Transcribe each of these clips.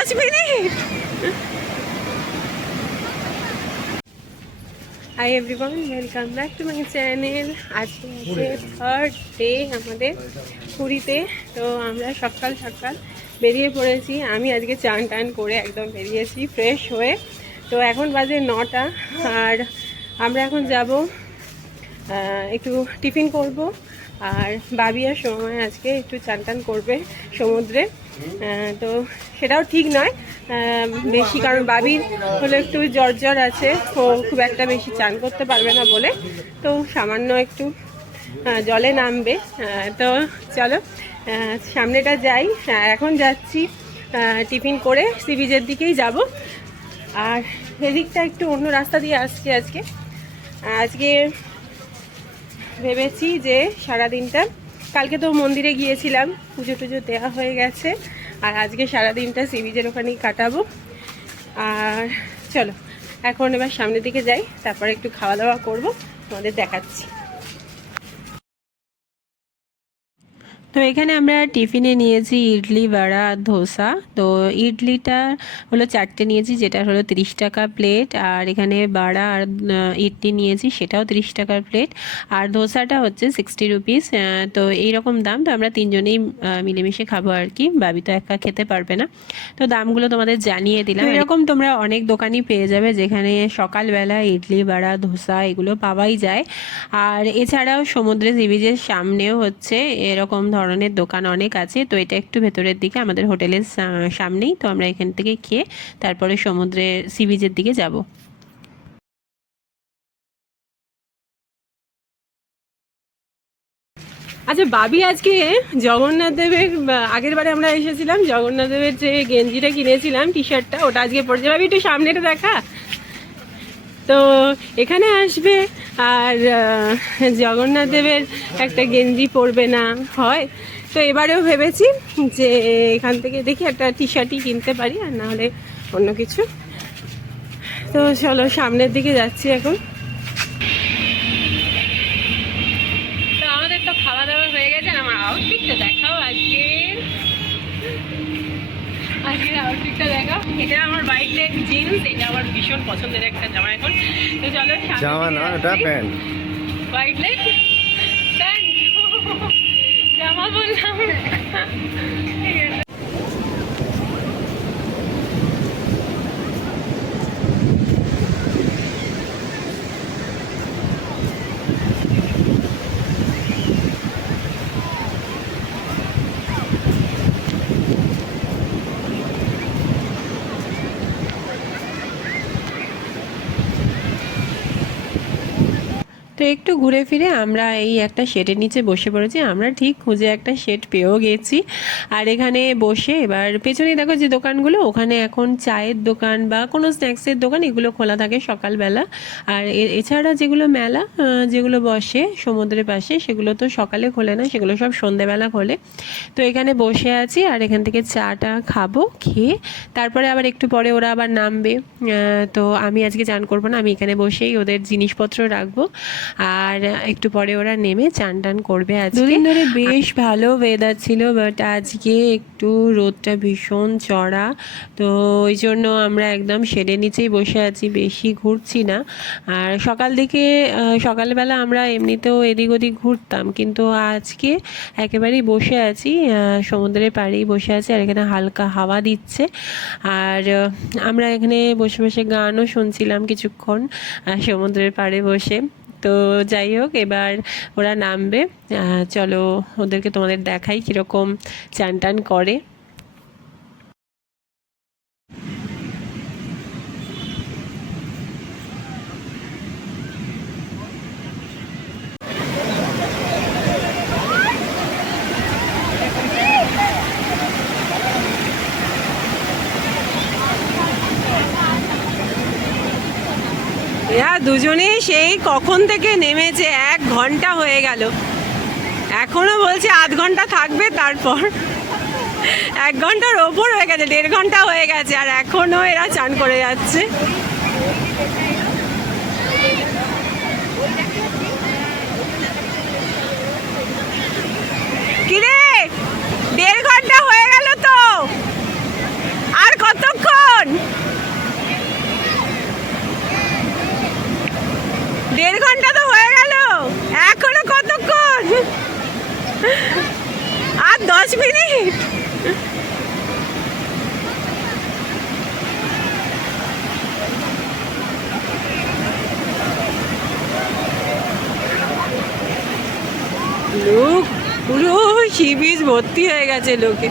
10 minute. Hi everyone, welcome back to my channel. আজকে আছে third day আমাদের পুরীতে। তো আমরা সকাল সকাল বেরিয়ে পড়েছি। আমি আজকে চান টান করে একদম বেরিয়েছি ফ্রেশ হয়ে। তো এখন বাজে 9টা। আর আমরা এখন যাব, একটু টিফিন করব। আর বাবি আর সময় আজকে একটু চান টান করবে সমুদ্রে। তো সেটাও ঠিক নয় বেশি, কারণ বাবির হলো একটু জ্বর আছে, ও খুব একটা বেশি চান করতে পারবে না বলে তো সামান্য একটু জলে নামবে। তো চলো সামনেটা যাই। এখন যাচ্ছি টিফিন করে সি বিচের দিকেই যাব। আর এদিকটা একটু অন্য রাস্তা দিয়ে আসছি আজকে ভেবেছি যে সারাদিনটা, কালকে তো মন্দিরে গিয়েছিলাম, পুজো টুজো দেওয়া হয়ে গেছে, আর আজকে সারাদিনটা সি বিচের ওখানেই কাটাবো। আর চলো এখন এবার সামনের দিকে যাই, তারপরে একটু খাওয়া দাওয়া করবো, তোমাদের দেখাচ্ছি। তো এখানে আমরা টিফিনে নিয়েছি ইডলি, বড়া, ধোসা। তো ইডলিটা হলো 4টে নিয়েছি, যেটা হলো 30 টাকা প্লেট। আর এখানে বড়া আর ইডলি নিয়েছি, সেটাও 30 টাকার প্লেট। আর ধোসাটা হচ্ছে 60 রুপিস। তো এইরকম দাম। তো আমরা তিনজনেই মিলেমিশে খাবো আর কি, বাবি তো একা খেতে পারবে না। তো দামগুলো তোমাদের জানিয়ে দিলাম। এরকম তোমরা অনেক দোকানই পেয়ে যাবে যেখানে সকালবেলা ইডলি, বড়া, ধোসা এগুলো পাওয়াই যায়। আর এছাড়াও সমুদ্রে সি বিচের সামনেও হচ্ছে এরকম ধরনের দোকান অনেক আছে। তো এটা একটু ভেতরের দিকে আমাদের হোটেলের সামনেই। তো আমরা এখান থেকে খেয়ে তারপরে সমুদ্রের সি বিচের দিকে যাব। আচ্ছা, বাবি আজকে জগন্নাথ দেবের, আগের বারে আমরা এসেছিলাম জগন্নাথ দেবের যে গেঞ্জিটা কিনেছিলাম, টি শার্টটা, ওটা আজকে পড়েছে। বাবি একটু সামনেটা দেখা। তো এখানে আসবে আর জগন্নাথ দেবের একটা গেঞ্জি পরবে না হয়। তো এবারেও ভেবেছি যে এখান থেকে দেখি একটা টি শার্টই কিনতে পারি, আর না হলে অন্য কিছু। তো চলো সামনের দিকে যাচ্ছি এখন। তো আমাদের তো খাওয়া দাওয়া হয়ে গেছে। আমার আউটফিটটা দেখাও আজকের আউটফিটটা দেখাও। এটা আমার হোয়াইট লেগ জিন্স, এটা আমার ভীষণ পছন্দের একটা জামা এখন। তো চলো জামা না, এটা প্যান্ট। হোয়াইট লেগ প্যান্ট, জামা বললাম। তো একটু ঘুরে ফিরে আমরা এই একটা শেডের নিচে বসে পড়েছি। আমরা ঠিক খুঁজে একটা শেড পেয়েও গেছি। আর এখানে বসে এবার পেছনে দেখো যে দোকানগুলো, ওখানে এখন চায়ের দোকান বা কোনো স্ন্যাক্সের দোকান এগুলো খোলা থাকে সকালবেলা। আর এছাড়া যেগুলো মেলা যেগুলো বসে সমুদ্রের পাশে, সেগুলো তো সকালে খোলে না, সেগুলো সব সন্ধেবেলা খোলে। তো এখানে বসে আছি আর এখান থেকে চাটা খাবো, খেয়ে তারপরে আবার একটু পরে ওরা আবার নামবে। তো আমি আজকে চান করবো না, আমি এখানে বসেই ওদের জিনিসপত্র রাখবো। আর একটু পরে ওরা নেমে চান টান করবে। আজকে দুদিন ধরে বেশ ভালো ওয়েদার ছিল, বাট আজকে একটু রোদটা ভীষণ চড়া। তো ওই জন্য আমরা একদম শেডের নিচেই বসে আছি, বেশি ঘুরছি না। আর সকালবেলা আমরা এমনিতেও এদিক ওদিক ঘুরতাম, কিন্তু আজকে একেবারেই বসে আছি, সমুদ্রের পাড়েই বসে আছি। আর এখানে হালকা হাওয়া দিচ্ছে। আর আমরা এখানে বসে বসে গানও শুনছিলাম কিছুক্ষণ সমুদ্রের পাড়ে বসে। তো যাই হোক, এবার ওরা নামবে। চলো ওদেরকে তোমাদের দেখাই কীরকম চান টান করে। এরা দুজনে সেই কখন থেকে নেমেছে, 1 ঘন্টা হয়ে গেল, এখনো বলছে আধ ঘন্টা থাকবে। তারপর 1 ঘন্টার ওপর হয়ে গেছে, 1.5 ঘন্টা হয়ে গেছে, আর এখনো এরা চান করে যাচ্ছে। কিরে 1.5 ঘন্টা হয়ে গেল তো, আর কত আর 10 মিনিট। লোক পুরো সি বিচ ভর্তি হয়ে গেছে লোকে।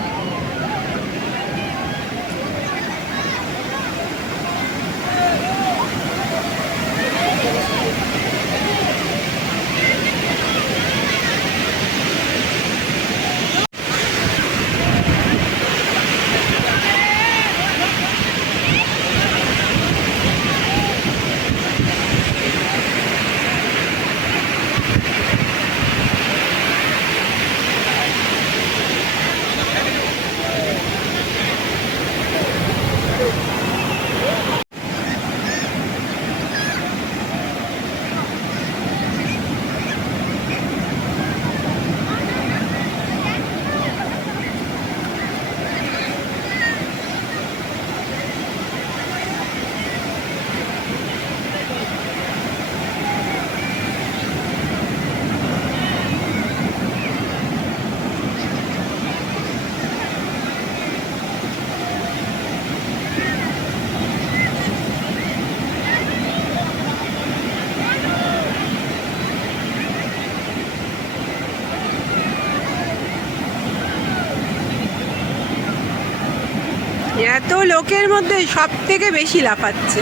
এত লোকের মধ্যে সব থেকে বেশি লাফাচ্ছে।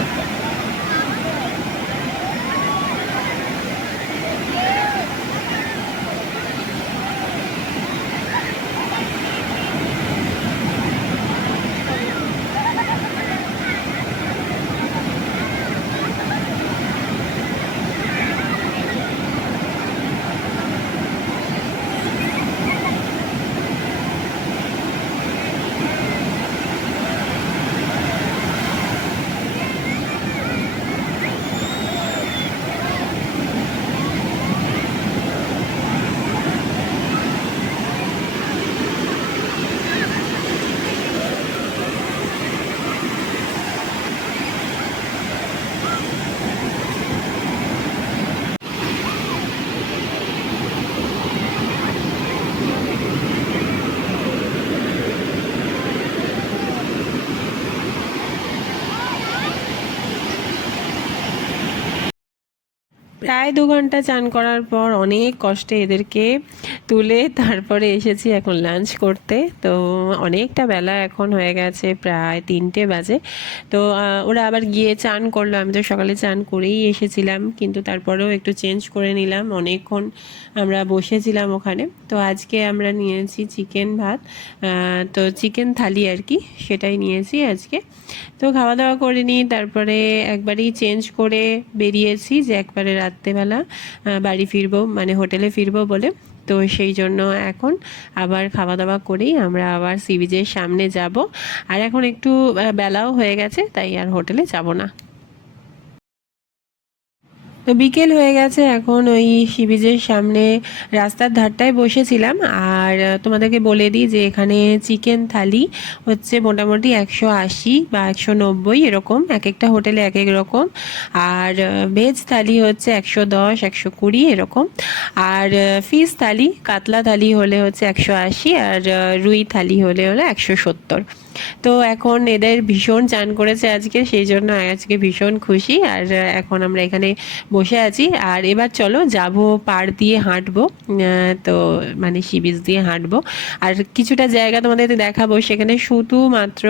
প্রায় 2 ঘন্টা চান করার পর অনেক কষ্টে এদেরকে তুলে তারপরে এসেছি এখন লাঞ্চ করতে। তো অনেকটা বেলা এখন হয়ে গেছে, প্রায় 3টে বাজে। তো ওরা আবার গিয়ে চান করলো, আমি তো সকালে চান করেই এসেছিলাম, কিন্তু তারপরেও একটু চেঞ্জ করে নিলাম। অনেকক্ষণ আমরা বসেছিলাম ওখানে। তো আজকে আমরা নিয়েছি চিকেন ভাত, তো চিকেন থালি আর কি, সেটাই নিয়েছি আজকে। তো খাওয়া দাওয়া করে নিই, তারপরে একবারেই চেঞ্জ করে বেরিয়েছি যে একবারে রাত্রেবেলা বাড়ি ফিরবো, মানে হোটেলে ফিরবো বলে। তো সেই জন্য এখন আবার খাওয়া দাওয়া করেই আমরা আবার সি বিচের সামনে যাব। আর এখন একটু বেলাও হয়ে গেছে, তাই আর হোটেলে যাব না। তো বিকেল হয়ে গেছে, এখন ওই সি বিচের সামনে রাস্তার ধারটায় বসেছিলাম। আর তোমাদেরকে বলে দিই যে এখানে চিকেন থালি হচ্ছে মোটামুটি 180 বা 190 এরকম, এক একটা হোটেলে এক এক রকম। আর ভেজ থালি হচ্ছে 110, 120 এরকম। আর ফিশ থালি, কাতলা থালি হলে হচ্ছে 180, আর রুই থালি হলে 170। তো এখন এদের ভীষণ চান করেছে আজকে, সেই জন্য আজকে ভীষণ খুশি। আর এখন আমরা এখানে বসে আছি। আর এবার চলো যাব পাড় দিয়ে হাঁটবো, তো মানে সি বিচ দিয়ে হাঁটবো। আর কিছুটা জায়গা তোমাদের দেখাবো, সেখানে শুধুমাত্র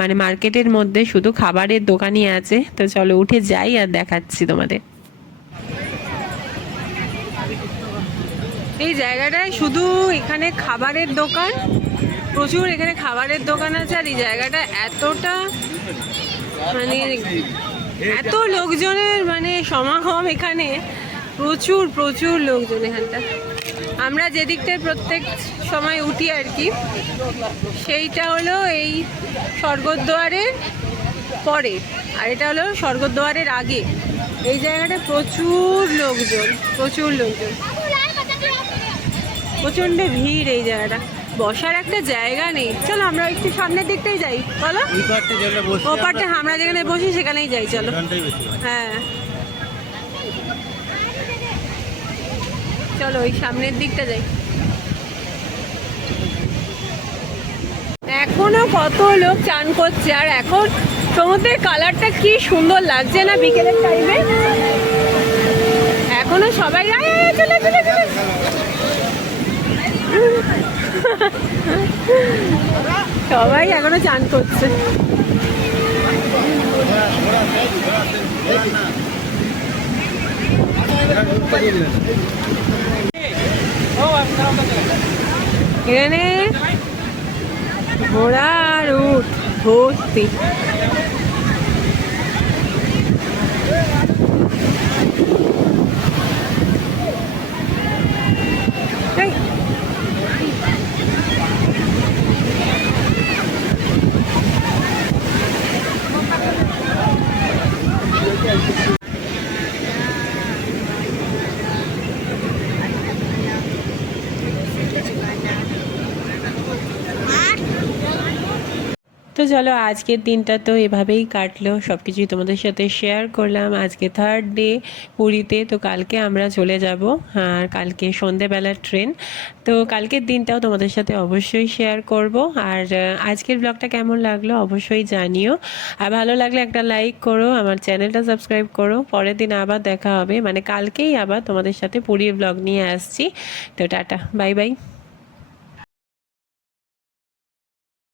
মানে মার্কেটের মধ্যে শুধু খাবারের দোকানই আছে। তো চলো উঠে যাই আর দেখাচ্ছি তোমাদের। এই জায়গাটায় শুধু এখানে খাবারের দোকান, প্রচুর এখানে খাবারের দোকান আছে। আর এই জায়গাটা এতটা মানে এত লোকজনের মানে সমাগম এখানে, প্রচুর প্রচুর লোকজন এখানটা। আমরা যেদিকটায় প্রত্যেক সময় উঠি আর কি, সেইটা হলো এই স্বর্গদ্বারের পরে, আর এটা হলো স্বর্গদ্বারের আগে। এই জায়গাটা প্রচুর লোকজন, প্রচুর লোকজন, প্রচণ্ড ভিড়। এই জায়গাটা বসার একটা জায়গা নেই। চলো আমরা একটু সামনের দিকটাই যাই, বলো ও পারটা আমরা যেখানে বসি সেখানেই যাই, চলো। হ্যাঁ চলো ওই সামনের দিকটা যাই। এখনো কত লোক চান করছে। আর এখন সমুদ্রের কালারটা কি সুন্দর লাগছে না বিকেলের টাইমে। এখনো সবাই চলে চলে চলে সবাই এখনো চান করছে। এখানে ঘোড়ার উঠ ভর্তি। তো চলো আজকের দিনটা তো এভাবেই কাটলো, সব কিছুই তোমাদের সাথে শেয়ার করলাম। আজকে 3rd ডে পুরীতে, তো কালকে আমরা চলে যাব। আর কালকে সন্ধেবেলার ট্রেন। তো কালকের দিনটাও তোমাদের সাথে অবশ্যই শেয়ার করব। আর আজকের ব্লগটা কেমন লাগলো অবশ্যই জানিও। আর ভালো লাগলে একটা লাইক করো, আমার চ্যানেলটা সাবস্ক্রাইব করো। পরের দিন আবার দেখা হবে, মানে কালকেই আবার তোমাদের সাথে পুরীর ব্লগ নিয়ে আসছি। তো টাটা, বাই বাই।